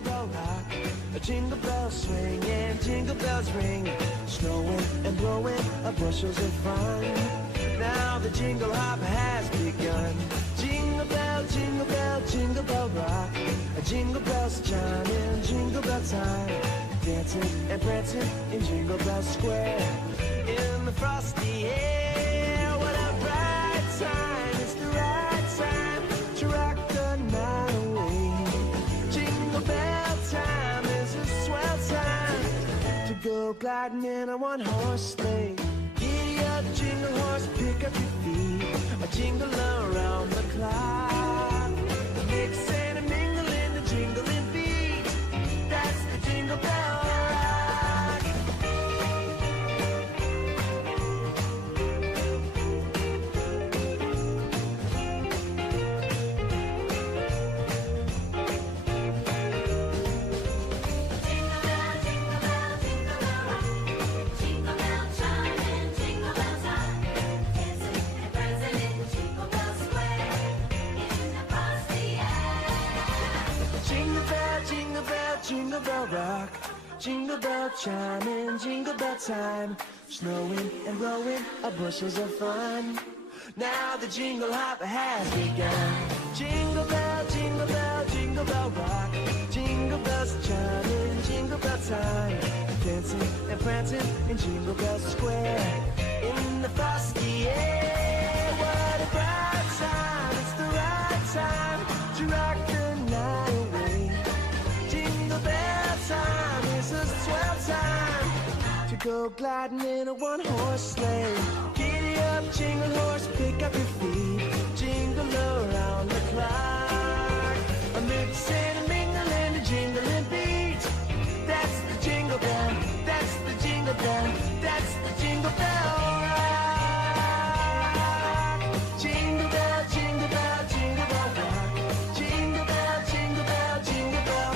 jingle bell rock, a jingle bell swing and jingle bells ring, snowing and blowing bushels of fun. Now the jingle hop has begun. Jingle bell, jingle bell, jingle bell rock, jingle bells chiming, jingle bell time, dancing and prancing in Jingle Bell Square. In the frosty air, what a bright time! It's the right time to rock the night away. Jingle bell time is a swell time to go gliding in a one-horse sleigh. Giddy up, jingle horse, pick up your feet, a jingle around the clock. Mix and a mingle in the jingling beat. That's the Jingle Bell Rock. Jingle bell rock, jingle bell chiming, jingle bell time, snowing and blowing bushels of fun. Now the jingle hop has begun. Jingle bell, jingle bell, jingle bell rock, jingle bells chiming, jingle bell time, dancing and prancing in Jingle Bell Square. In the frosty air, what a bright time! It's the right time to rock the night away. Jingle bell time is a swell time to go gliding in a one-horse sleigh. Giddy up, jingle horse, pick up your feet, jingle around the clock. A mix and a mingle and a jingling beat. That's the jingle bell, that's the jingle bell, that's the Jingle Bell Rock. Jingle bell, jingle bell, jingle bell rock, jingle bell, jingle bell, jingle bell.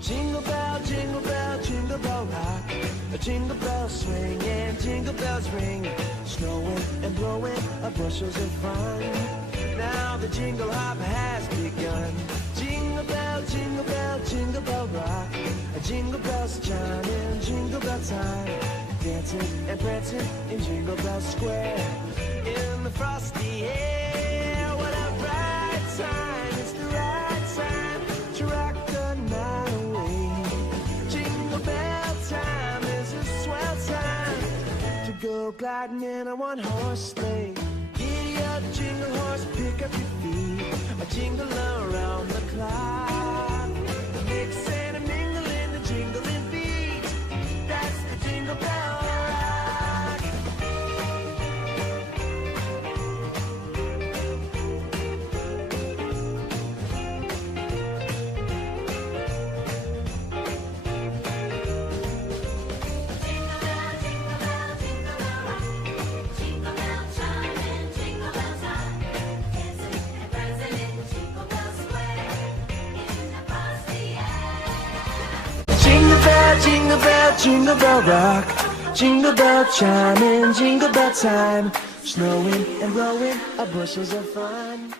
Jingle bell, jingle bell, jingle bell rock, a jingle bell swing and jingle bells ring, snowing and blowing bushels of fun. Now the jingle hop has begun. Jingle bell, jingle bell, jingle bell rock, a jingle bells chiming, jingle bell time, dancing and prancing in Jingle Bell Square. In the frosty air, what a bright time! It's the right time to rock the night away. Jingle bell time is a swell time to go gliding in a one-horse sleigh. Giddy up, jingle horse, pick up your feet, a jingle around the clock. Mix and a mingle in the jingling beat. That's the Jingle Bell Rock. Jingle bell, jingle bell rock, jingle bell chiming, jingle bell time, snowing and blowing bushels of fun.